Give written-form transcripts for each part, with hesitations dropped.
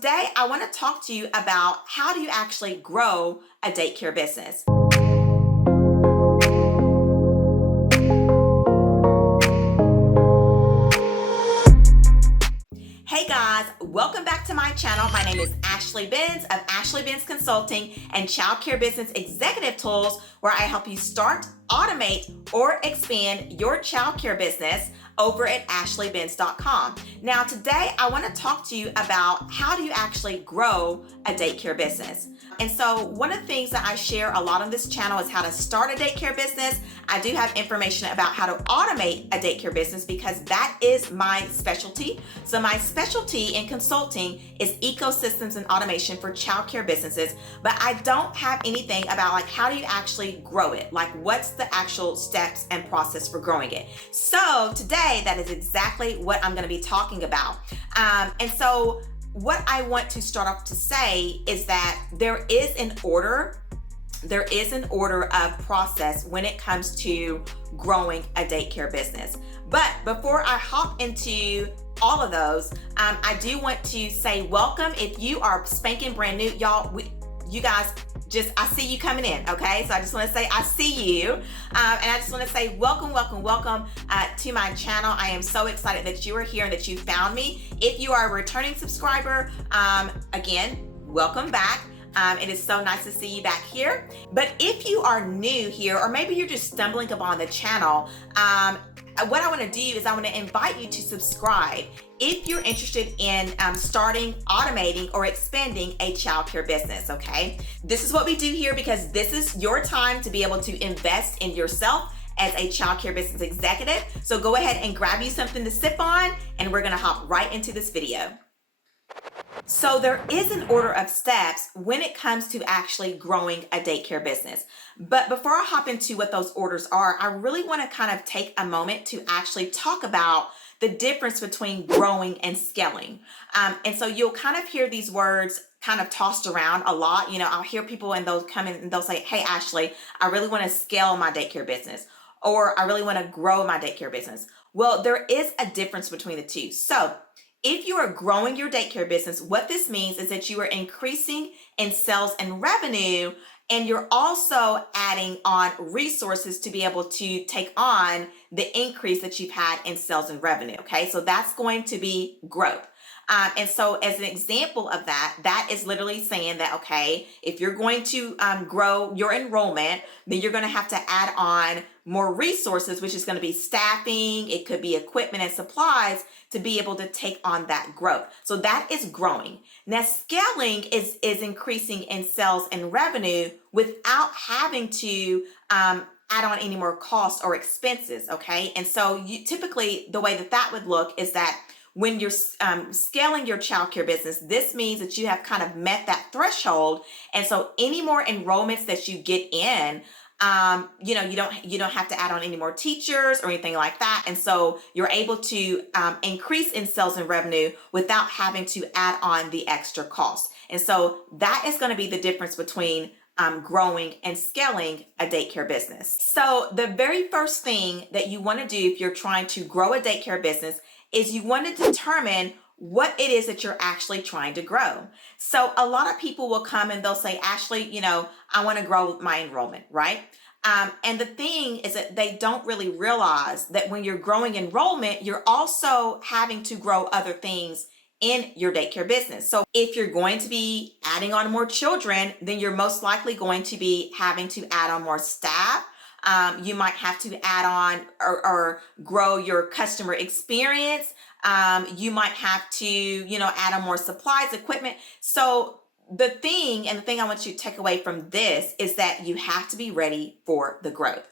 today I want to talk to you about how do you actually grow a daycare business. Hey guys, welcome back to my channel. My name is Ashley Benz of Ashley Benz Consulting and Childcare Business Executive Tools, where I help you start, automate, or expand your childcare business over at ashleybenz.com. Now today I want to talk to you about how do you actually grow a daycare business. And so one of the things that I share a lot on this channel is how to start a daycare business. I do have information about how to automate a daycare business because that is my specialty. So my specialty in consulting is ecosystems and automation for childcare businesses, but I don't have anything about like how do you actually grow it? Like what's the actual steps and process for growing it? So today that is exactly what I'm going to be talking about. And so what I want to start off to say is that there is an order of process when it comes to growing a daycare business. But before I hop into all of those, I do want to say welcome. If you are spanking brand new, y'all, you guys, I see you coming in, okay? So I just want to say I see you, and I just want to say welcome to my channel. I am so excited that you are here and that you found me. If you are a returning subscriber, again, welcome back. It is so nice to see you back here. But if you are new here, or maybe you're just stumbling upon the channel, what I want to do is I want to invite you to subscribe if you're interested in starting, automating, or expanding a childcare business, okay? This is what we do here because this is your time to be able to invest in yourself as a childcare business executive. So go ahead and grab you something to sip on, and we're gonna hop right into this video. So there is an order of steps when it comes to actually growing a daycare business. But before I hop into what those orders are, I really want to kind of take a moment to actually talk about the difference between growing and scaling. And so you'll kind of hear these words kind of tossed around a lot. You know, I'll hear people and they'll come in and they'll say, hey, Ashley, I really want to scale my daycare business, or I really want to grow my daycare business. Well, there is a difference between the two. So if you are growing your daycare business, what this means is that you are increasing in sales and revenue, and you're also adding on resources to be able to take on the increase that you've had in sales and revenue, okay? So that's going to be growth. And so as an example of that, that is literally saying that, okay, if you're going to grow your enrollment, then you're going to have to add on more resources, which is going to be staffing, it could be equipment and supplies to be able to take on that growth. So that is growing. Now scaling is increasing in sales and revenue without having to add on any more costs or expenses, okay? And so typically the way that would look is that when you're scaling your childcare business, this means that you have kind of met that threshold. And so any more enrollments that you get in, you don't have to add on any more teachers or anything like that. And so you're able to increase in sales and revenue without having to add on the extra cost. And so that is going to be the difference between growing and scaling a daycare business. So the very first thing that you want to do if you're trying to grow a daycare business is you want to determine what it is that you're actually trying to grow. So a lot of people will come and they'll say, Ashley, I want to grow my enrollment, right? And the thing is that they don't really realize that when you're growing enrollment, you're also having to grow other things in your daycare business. So if you're going to be adding on more children, then you're most likely going to be having to add on more staff. You might have to add on or grow your customer experience. You might have to, add on more supplies, equipment. So the thing I want you to take away from this is that you have to be ready for the growth.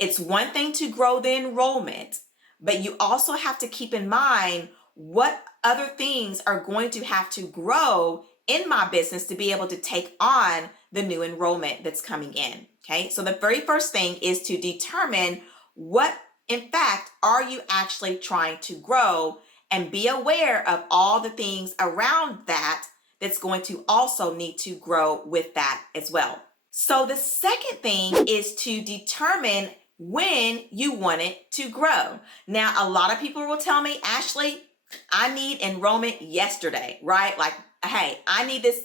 It's one thing to grow the enrollment, but you also have to keep in mind what other things are going to have to grow in my business to be able to take on the new enrollment that's coming in. Okay, so the very first thing is to determine what, in fact, are you actually trying to grow, and be aware of all the things around that that's going to also need to grow with that as well. So the second thing is to determine when you want it to grow. Now, a lot of people will tell me, Ashley, I need enrollment yesterday, right? Like hey, I need this,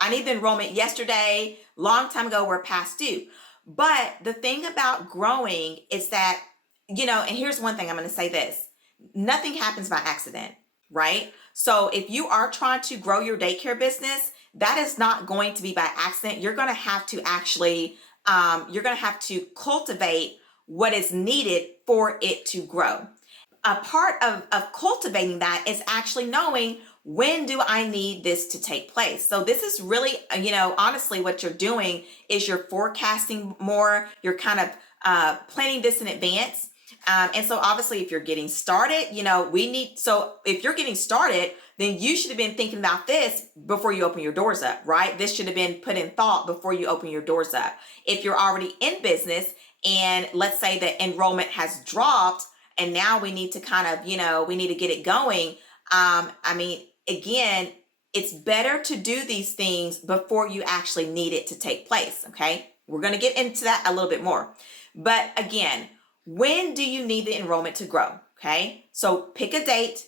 I need the enrollment yesterday, long time ago, we're past due. But the thing about growing is that, and here's one thing, I'm going to say this: nothing happens by accident, right? So if you are trying to grow your daycare business, that is not going to be by accident. You're going to have to actually, you're going to have to cultivate what is needed for it to grow. A part of cultivating that is actually knowing, when do I need this to take place? So this is really, honestly, what you're doing is you're forecasting more. You're kind of planning this in advance. And so obviously if you're getting started, so if you're getting started, then you should have been thinking about this before you open your doors up, right? This should have been put in thought before you open your doors up. If you're already in business and let's say that enrollment has dropped and now we need to kind of, we need to get it going. Again, it's better to do these things before you actually need it to take place, okay? We're going to get into that a little bit more. But again, when do you need the enrollment to grow? Okay, so pick a date.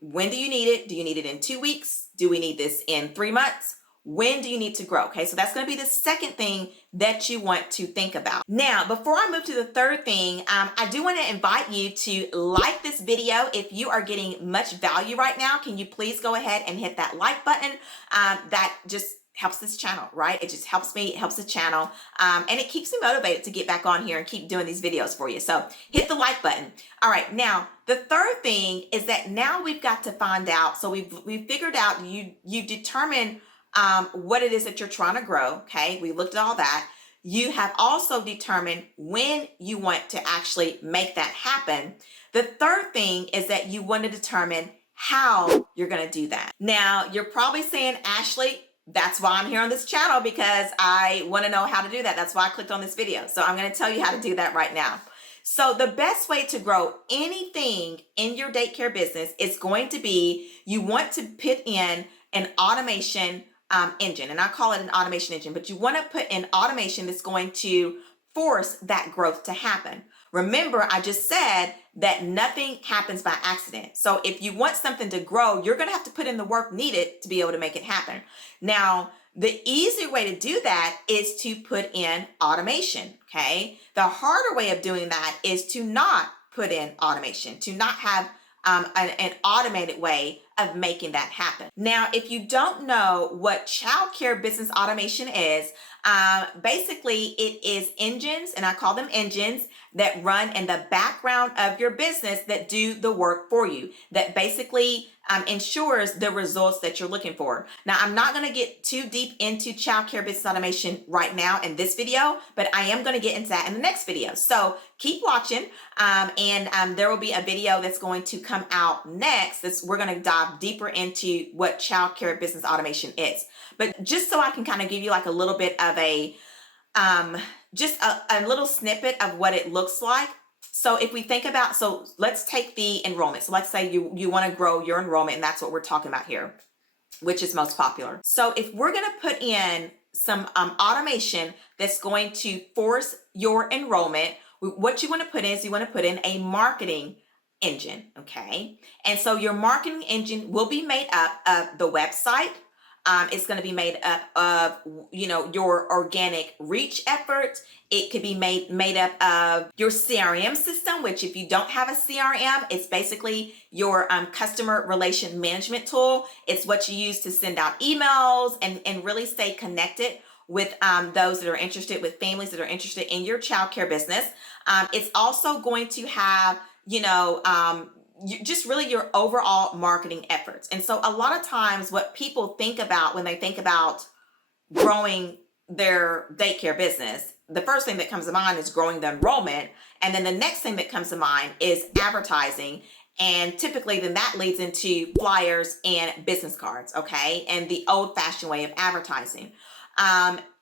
When do you need it? Do you need it in 2 weeks? Do we need this in 3 months? When do you need to grow? Okay, so that's going to be the second thing that you want to think about. Now, before I move to the third thing, I do want to invite you to like this video. If you are getting much value right now, can you please go ahead and hit that like button? That just helps this channel, right? It just helps me, it helps the channel, and it keeps me motivated to get back on here and keep doing these videos for you. So hit the like button. All right, now the third thing is that now we've got to find out. So we've figured out, you determined what it is that you're trying to grow. Okay, we looked at all that. You have also determined when you want to actually make that happen. The third thing is that you want to determine how you're going to do that. Now you're probably saying, Ashley, that's why I'm here on this channel, because I want to know how to do that. That's why I clicked on this video. So I'm going to tell you how to do that right now. So the best way to grow anything in your daycare business is going to be, you want to put in an automation engine, and I call it an automation engine, but you want to put in automation that's going to force that growth to happen. Remember, I just said that nothing happens by accident. So if you want something to grow, you're going to have to put in the work needed to be able to make it happen. Now, the easy way to do that is to put in automation, okay? The harder way of doing that is to not put in automation, to not have an automated way of making that happen. Now, if you don't know what childcare business automation is, basically it is engines, and I call them engines, that run in the background of your business that do the work for you, that basically ensures the results that you're looking for. Now, I'm not going to get too deep into childcare business automation right now in this video, but I am going to get into that in the next video. So keep watching, and there will be a video that's going to come out next. We're going to dive deeper into what childcare business automation is. But just so I can kind of give you like a little bit of a just a little snippet of what it looks like. So if we think about, so let's take the enrollment. So let's say you want to grow your enrollment, and that's what we're talking about here, which is most popular. So if we're going to put in some automation that's going to force your enrollment, what you want to put in is you want to put in a marketing engine, okay? And so your marketing engine will be made up of the website. It's going to be made up of, your organic reach efforts. It could be made up of your CRM system, which if you don't have a CRM, it's basically your customer relation management tool. It's what you use to send out emails and really stay connected with those that are interested, with families that are interested in your childcare business. It's also going to have, just really your overall marketing efforts. And so a lot of times what people think about when they think about growing their daycare business, the first thing that comes to mind is growing the enrollment. And then the next thing that comes to mind is advertising. And typically then that leads into flyers and business cards, okay? And the old fashioned way of advertising.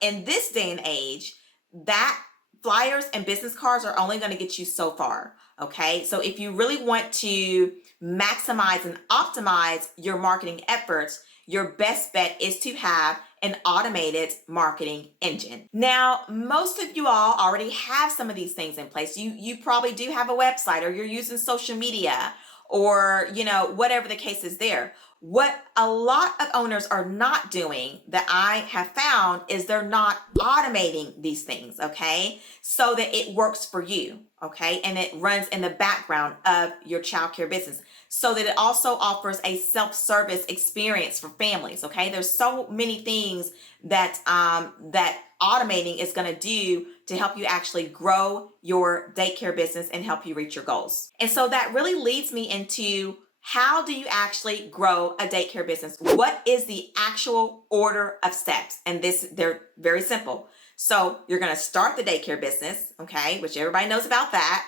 In this day and age, that flyers and business cards are only going to get you so far. Okay, so if you really want to maximize and optimize your marketing efforts, your best bet is to have an automated marketing engine. Now, most of you all already have some of these things in place. You probably do have a website, or you're using social media, or whatever the case is there. What a lot of owners are not doing that I have found is they're not automating these things, okay? So that it works for you, okay? And it runs in the background of your childcare business so that it also offers a self-service experience for families, okay? There's so many things that that automating is going to do to help you actually grow your daycare business and help you reach your goals. And so that really leads me into, how do you actually grow a daycare business? What is the actual order of steps? And they're very simple. So you're going to start the daycare business, okay, which everybody knows about that.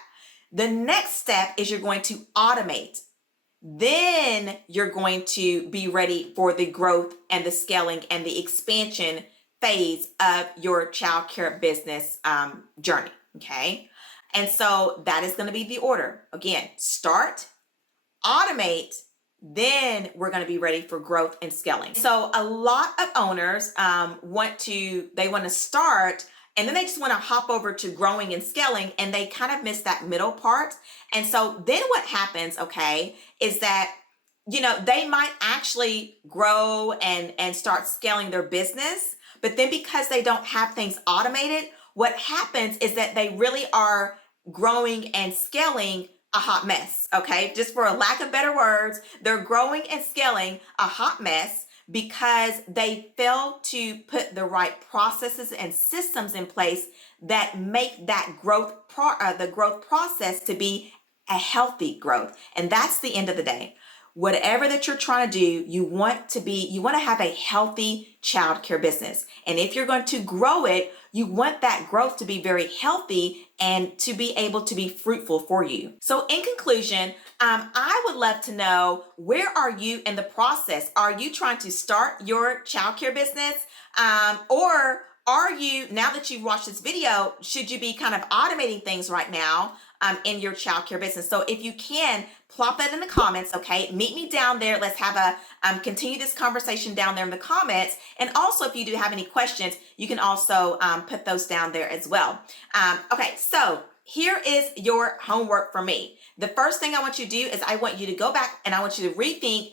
The next step is you're going to automate. Then you're going to be ready for the growth and the scaling and the expansion phase of your childcare business journey, okay? And so that is going to be the order. Again, start, automate, then we're going to be ready for growth and scaling. So a lot of owners want to start, and then they just want to hop over to growing and scaling, and they kind of miss that middle part. And so then what happens, okay, is that, you know, they might actually grow and start scaling their business, but then because they don't have things automated, what happens is that they really are growing and scaling a hot mess, okay? Just for a lack of better words, they're growing and scaling a hot mess because they fail to put the right processes and systems in place that make that the growth process to be a healthy growth. And that's the end of the day. Whatever that you're trying to do, you want to have a healthy childcare business. And if you're going to grow it, you want that growth to be very healthy and to be able to be fruitful for you. So in conclusion, I would love to know, where are you in the process? Are you trying to start your childcare business? Or are you, now that you've watched this video, should you be kind of automating things right now in your childcare business? So if you can, plop that in the comments, okay? Meet me down there. Let's have a continue this conversation down there in the comments. And also, if you do have any questions, you can also put those down there as well. Okay, so here is your homework for me. The first thing I want you to do is I want you to go back and I want you to rethink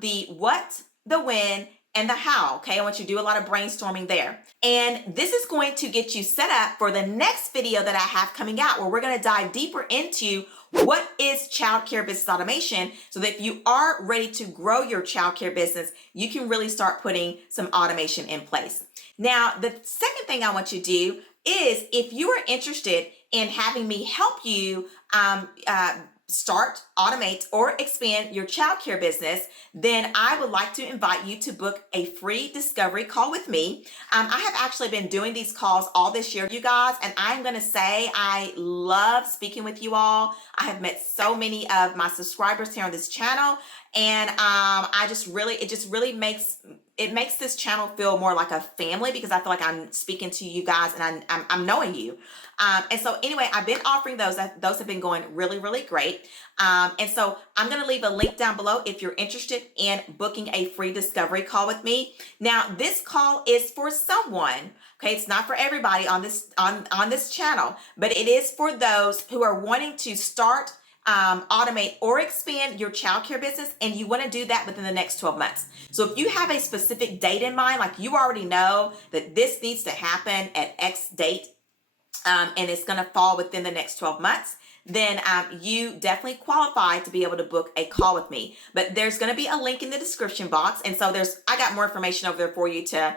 the what, the when, and the how, okay? I want you to do a lot of brainstorming there. And this is going to get you set up for the next video that I have coming out, where we're gonna dive deeper into what is childcare business automation, so that if you are ready to grow your childcare business, you can really start putting some automation in place. Now, the second thing I want you to do is, if you are interested in having me help you start, automate, or expand your childcare business, then I would like to invite you to book a free discovery call with me. I have actually been doing these calls all this year, you guys, and I'm going to say I love speaking with you all. I have met so many of my subscribers here on this channel, and it just really makes this channel feel more like a family, because I feel like I'm speaking to you guys and I'm knowing you. And so anyway, I've been offering those. Those have been going really, really great. And so I'm going to leave a link down below if you're interested in booking a free discovery call with me. Now, this call is for someone, okay? It's not for everybody on this channel, but it is for those who are wanting to start, automate, or expand your childcare business, and you want to do that within the next 12 months. So if you have a specific date in mind, like you already know that this needs to happen at X date, and it's going to fall within the next 12 months, then you definitely qualify to be able to book a call with me. But there's going to be a link in the description box, and so I got more information over there for you to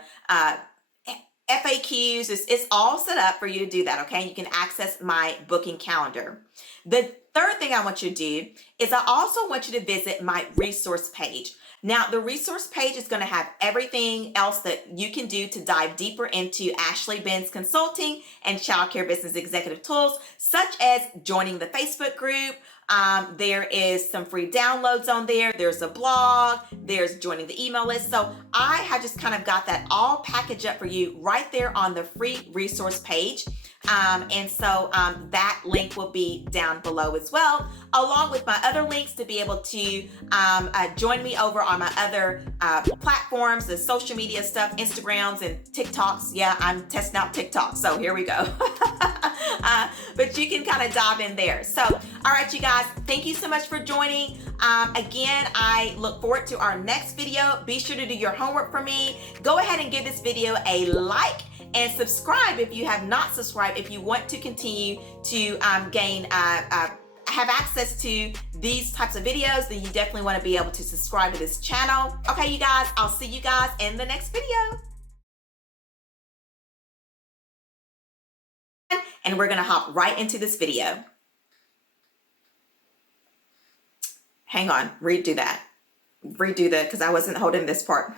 FAQs. It's all set up for you to do that, okay? You can access my booking calendar. The third thing I want you to do is I also want you to visit my resource page. Now, the resource page is going to have everything else that you can do to dive deeper into Ashley Benz Consulting and Childcare Business Executive Tools, such as joining the Facebook group. There is some free downloads on there. There's a blog. There's joining the email list. So I have just kind of got that all packaged up for you right there on the free resource page. And so that link will be down below as well, along with my other links to be able to join me over on my other platforms, the social media stuff, Instagrams and TikToks. Yeah, I'm testing out TikTok, so here we go. But you can kind of dive in there. So, all right, you guys, thank you so much for joining. Again, I look forward to our next video. Be sure to do your homework for me. Go ahead and give this video a like and subscribe if you have not subscribed, if you want to continue to have access to these types of videos, then you definitely want to be able to subscribe to this channel. Okay, you guys, I'll see you guys in the next video. And we're going to hop right into this video. Hang on, redo that, because I wasn't holding this part.